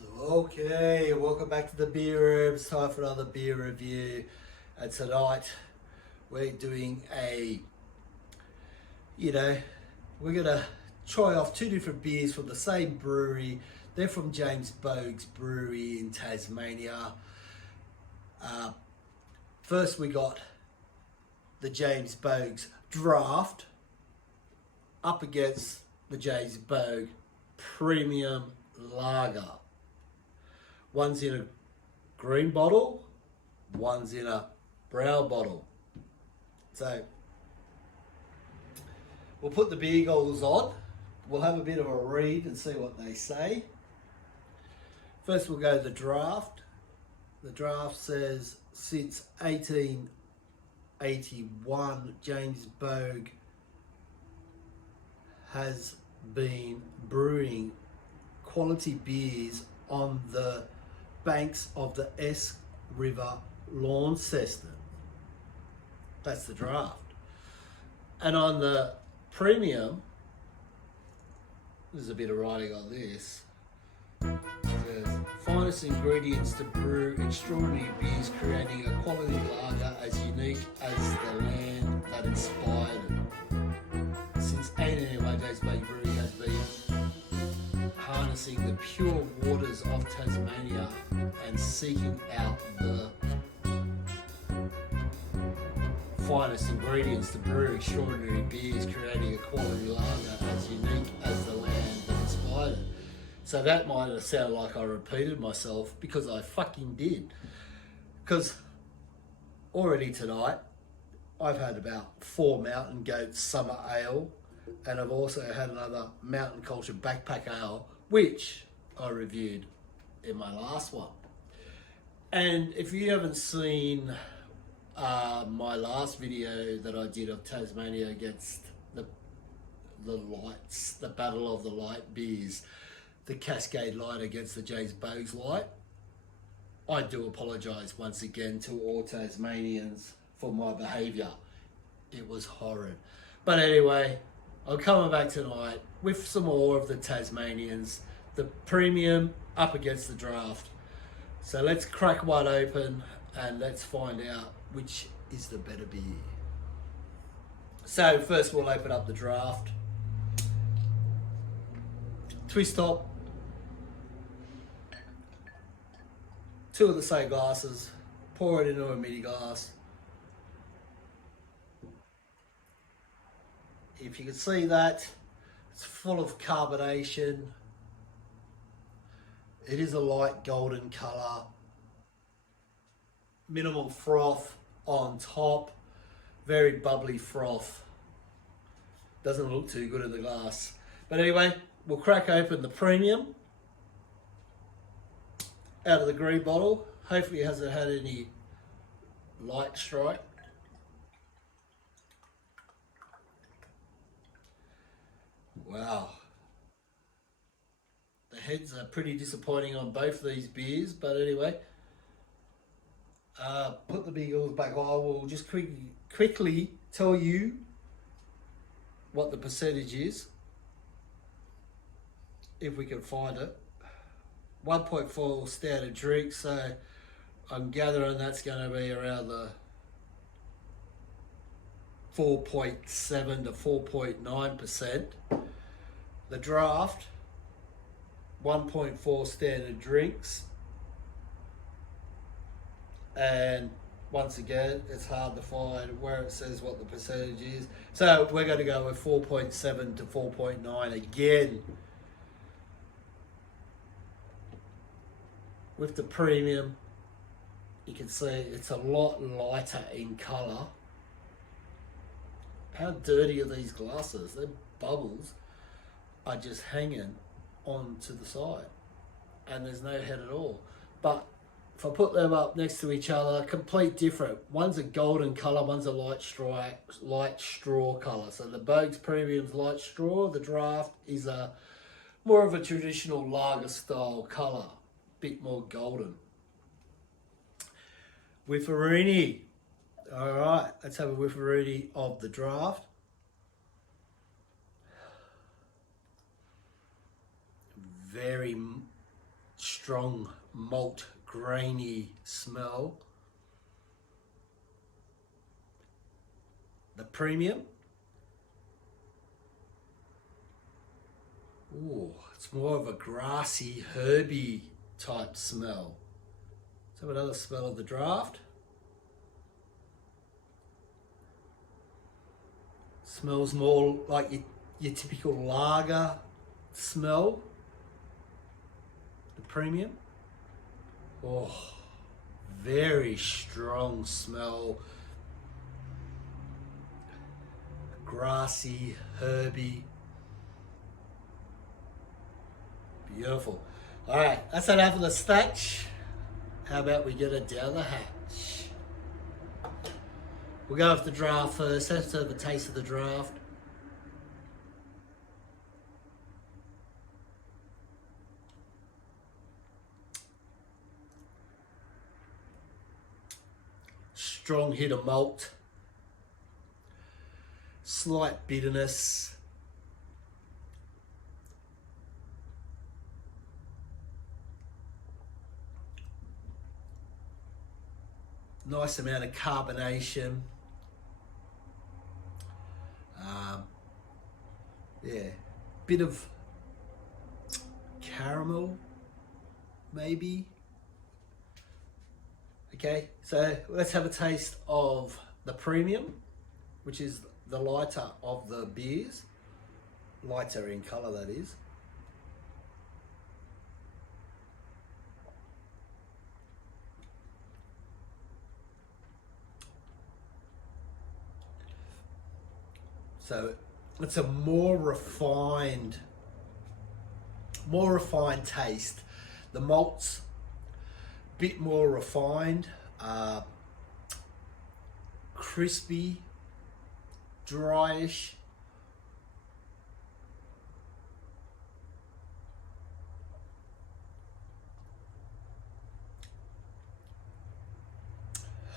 Okay, welcome back to the beer room. It's time for another beer review. And tonight we're doing we're gonna try off two different beers from the same brewery. They're from BOAG'S Brewery in Tasmania. First we got the BOAG'S Draught up against the BOAG'S Premium Lager. One's in a green bottle, one's in a brown bottle. So we'll put the beer goggles on. We'll have a bit of a read and see what they say. First we'll go to the draft. The draft says since 1881, BOAG'S has been brewing quality beers on the banks of the Esk River, Launceston. That's the draft. And on the premium, there's a bit of writing on this. It says, finest ingredients to brew extraordinary beers, creating a quality lager as unique as the land that inspired it. Since 1881, BOAG'S Brewery has been harnessing the pure waters of Tasmania and seeking out the finest ingredients to brew extraordinary beers, creating a quality lager as unique as the land that inspired it. So that might have sounded like I repeated myself, because I fucking did. Because already tonight I've had about 4 Mountain Goat Summer Ale, and I've also had another Mountain Culture Backpack Ale, which I reviewed in my last one. And if you haven't seen my last video that I did of Tasmania against the lights, the Battle of the Light beers, the Cascade Light against the BOAG'S Light, I do apologise once again to all Tasmanians for my behaviour. It was horrid. But anyway, I'm coming back tonight with some more of the Tasmanians, the premium up against the draft. So let's crack one open and let's find out which is the better beer. So first we'll open up the draft. Twist top. 2 of the same glasses. Pour it into a mini glass. If you can see that, it's full of carbonation. It is a light golden colour. Minimal froth on top. Very bubbly froth. Doesn't look too good in the glass. But anyway, we'll crack open the premium out of the green bottle. Hopefully it hasn't had any light strike. Wow. The heads are pretty disappointing on both these beers, but anyway, put the beagles back on. I will just quickly tell you what the percentage is, if we can find it. 1.4 standard drink, so I'm gathering that's going to be around the 4.7 to 4.9%. The draft, 1.4 standard drinks, and once again it's hard to find where it says what the percentage is, so we're going to go with 4.7 to 4.9 again. With the premium, you can see it's a lot lighter in colour. How dirty are these glasses? Their bubbles are just hanging onto the side and there's no head at all. But if I put them up next to each other, complete different. One's a golden colour, one's a light straw colour. So the BOAG'S Premium's light straw, the draft is a more of a traditional lager style colour, bit more golden. Whifferini. All right, let's have a whifferini of the draft. very strong malt grainy smell. The premium, ooh, it's more of a grassy, herby type smell. Let's have another smell of the draft. Smells more like your typical lager smell. The premium. Oh, very strong smell. Grassy, herby. Beautiful. All right, that's enough of the Scotch. How about we get it down the hatch? We'll go off the draft first. Let's have a taste of the draft. Strong hit of malt. Slight bitterness. Nice amount of carbonation. Yeah, bit of caramel, maybe. Okay, so let's have a taste of the premium, which is the lighter of the beers. Lighter in colour, that is. So it's a more refined taste. The malt's a bit more refined, crispy, dryish.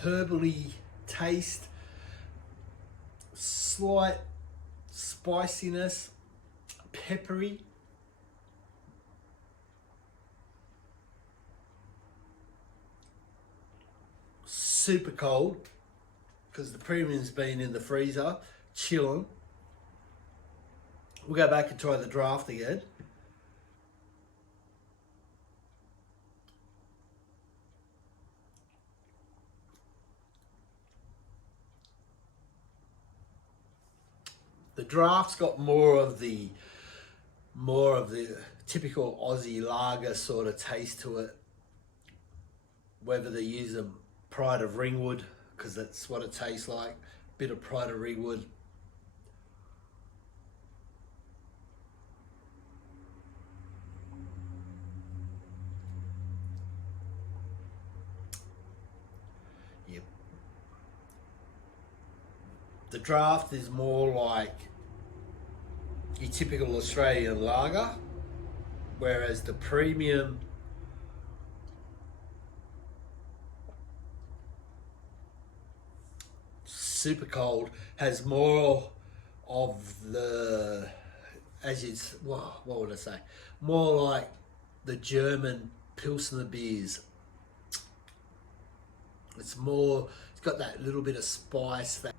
Herbally taste, slight spiciness, peppery. Super cold because the premium's been in the freezer, chilling. We'll go back and try the draft again. The draft's got more of the typical Aussie lager sort of taste to it. Whether they use a Pride of Ringwood, because that's what it tastes like. Bit of Pride of Ringwood. Yep. The draft is more like your typical Australian lager, whereas the premium super cold has more of the, what would I say, more like the German Pilsner beers. It's got that little bit of spice. That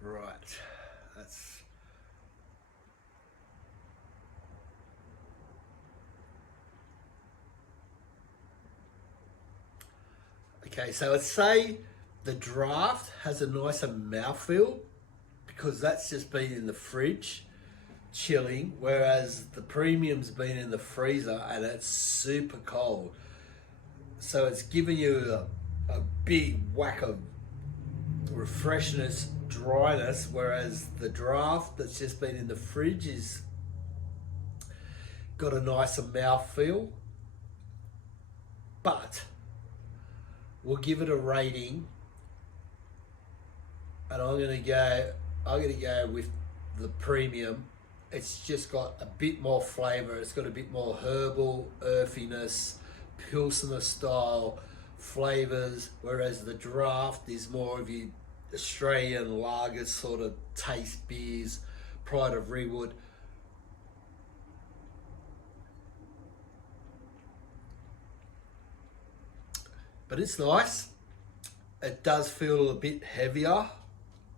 right, that's okay. So I'd say the draft has a nicer mouthfeel because that's just been in the fridge chilling, whereas the premium's been in the freezer and it's super cold. So it's giving you a big whack of refreshness, dryness, whereas the draft that's just been in the fridge is got a nicer mouthfeel. But we'll give it a rating, and I'm gonna go with the premium. It's just got a bit more flavour. It's got a bit more herbal earthiness, Pilsner style flavours, whereas the draft is more of your Australian lagers sort of taste beers, Pride of Rewood. But it's nice. It does feel a bit heavier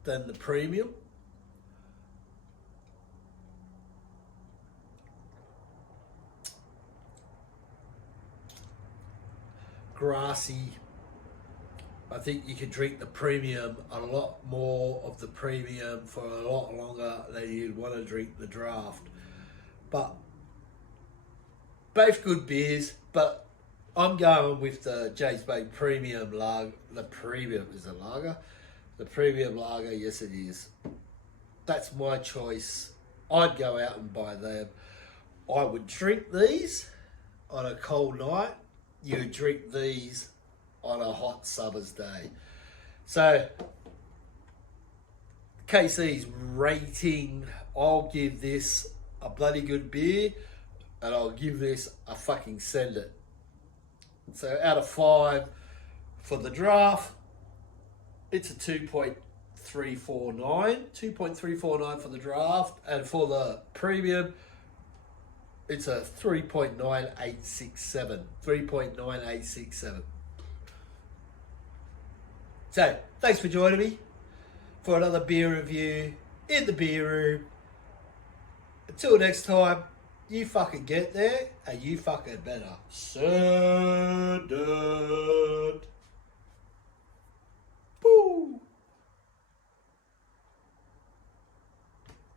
than the premium. Grassy. I think you could drink the premium, a lot more of the premium for a lot longer than you'd want to drink the draft. But both good beers, but I'm going with the James Bay Premium Lager. The premium is a lager. The premium lager, yes it is. That's my choice. I'd go out and buy them. I would drink these on a cold night. You would drink these on a hot summer's day. So, KC's rating, I'll give this a bloody good beer, and I'll give this a fucking send it. So out of 5 for the draft, it's a 2.349 for the draft, and for the premium, it's a 3.9867. So, thanks for joining me for another beer review in the beer room. Until next time, you fucking get there and you fucking better send it.